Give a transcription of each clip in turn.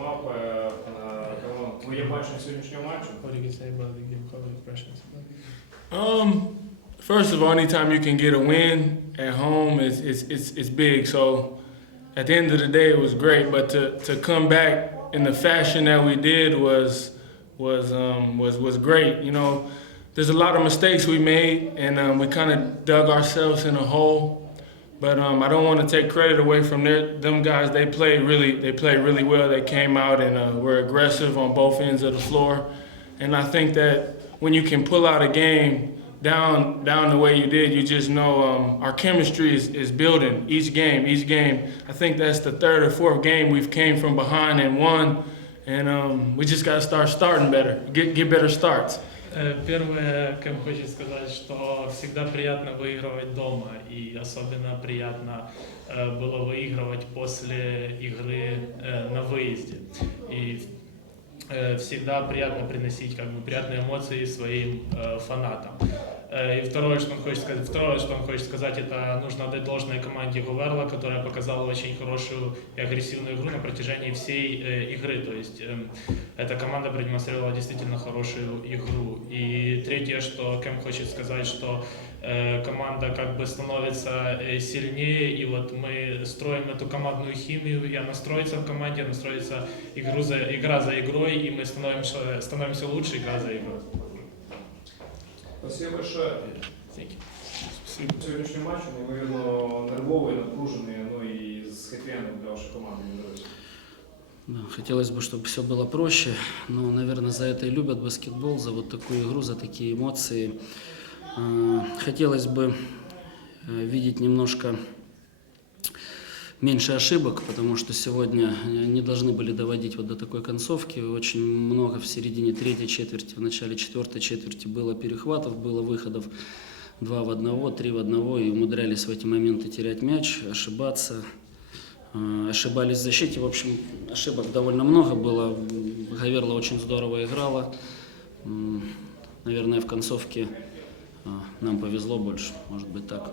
сумав е, на команду. Твоє бачення сьогоднішнього матчу? What do you say about the game? How impressions? Um, first of all, anytime you can get a win at home, it's, it's, it's, it's big. So at the end of the day, it was great. But to, to come back in the fashion that we did was was um, was was great. You know, there's a lot of mistakes we made, and um, we kind of dug ourselves in a hole. But um, I don't want to take credit away from their, them guys. They played really, they played really well. They came out and uh, were aggressive on both ends of the floor. And I think that when you can pull out a game down, down the way you did, you just know um, our chemistry is, is building each game, each game. I think that's the third or fourth game we've came from behind and won. And um, we just got to start starting better, get, get better starts. Э, Первое, кем хочу сказать, что всегда приятно выигрывать дома, и особенно приятно э, было выигрывать после игры э, на выезде. И всегда приятно приносить как бы приятные эмоции своим фанатам. Э, И второе, что он хочет сказать, второе, что он хочет сказать, это нужно отдать должное команде Гуверла, которая показала очень хорошую и агрессивную игру на протяжении всей э, игры. То есть эм, эта команда продемонстрировала действительно хорошую игру. И третье, что Кэм хочет сказать, что э, команда как бы становится э, сильнее, и вот мы строим эту командную химию, и она строится в команде, она строится игру за, игра за игрой, и мы становимся, становимся лучше игра за игрой. Спасибо большое. Сьогоднішній матч, неймовірно нервовий, напружений, ну і з хеппі-ендом для вашої команди. мені здається. Да, хотелось бы, чтобы все было проще, но, наверное, за это и любят баскетбол, за вот такую игру, за такие эмоции. А, Хотелось бы э, видеть немножко меньше ошибок, потому что сегодня не должны были доводить вот до такой концовки. Очень много в середине третьей четверти, в начале четвертой четверти было перехватов, было выходов два в одного, три в одного, и умудрялись в эти моменты терять мяч, ошибаться. Э, Ошибались в защите, в общем, ошибок довольно много было. Гаверла очень здорово играла. Наверное, в концовке нам повезло больше, может быть так.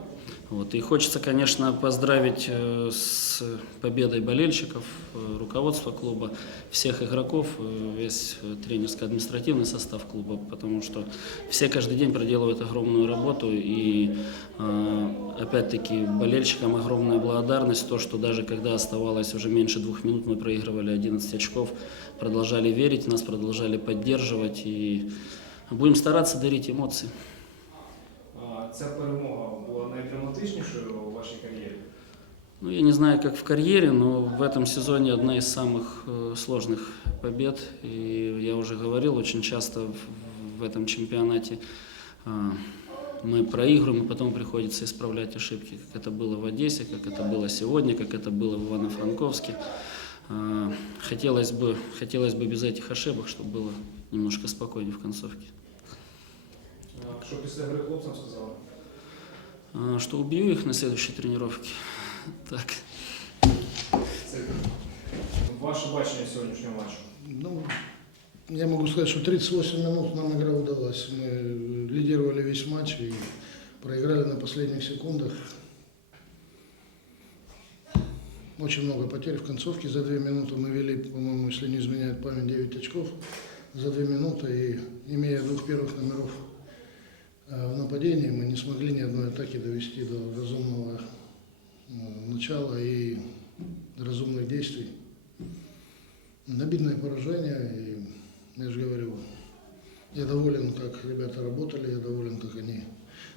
Вот. И хочется, конечно, поздравить э, с победой болельщиков, э, руководство клуба, всех игроков, э, весь тренерско-административный состав клуба, потому что все каждый день проделывают огромную работу. И опять-таки болельщикам огромная благодарность, то, что даже когда оставалось уже меньше двух минут, мы проигрывали 11 очков, продолжали верить нас, продолжали поддерживать. И будем стараться дарить эмоции А, Ця перемога була найдраматичнішою у вашій кар'єрі. Ну, я не знаю, как в карьере, но в этом сезоне одна из самых э, сложных побед. И я уже говорил, очень часто в, в этом чемпионате э, мы проигрываем, и потом приходится исправлять ошибки, как это было в Одессе, как это было сегодня, как это было в Ивано-Франковске. Э, хотелось, бы, хотелось бы без этих ошибок, чтобы было немножко спокойнее в концовке. А, Що після гри хлопцям сказали? Э, что убью их на следующей тренировке. Так. Це ваше бачення сьогоднішнього матчу. Ну, я могу сказать, что 38 минут нам игра удалась. Мы лидировали весь матч и проиграли на последних секундах. Очень много потерь в концовке. За две минуты мы вели, по-моему, если не изменяет память, 9 очков. За две минуты и имея двух первых номеров в нападении, мы не смогли ни одной атаки довести до разумного э, начала и разумных действий. Обидное поражение, и я же говорю, я доволен, как ребята работали, я доволен, как они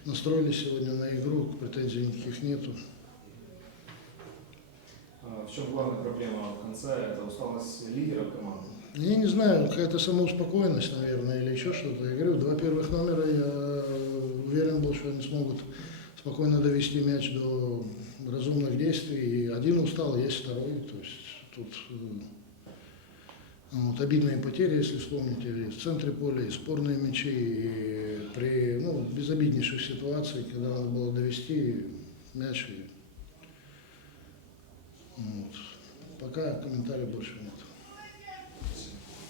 настроились сегодня на игру, претензий никаких нету. А, В чому главная проблема в конце? Это усталость лидера команды. Я не знаю, какая-то самоуспокоенность, наверное, или еще что-то. Я говорю, два первых номера, был, что они смогут спокойно довести мяч до разумных действий. И один устал, есть второй. То есть тут э, вот, обидные потери, если вспомните, и в центре поля, и спорные мячи, и при ну, безобиднейших ситуациях, когда надо было довести мяч. И, вот. Пока комментариев больше нет.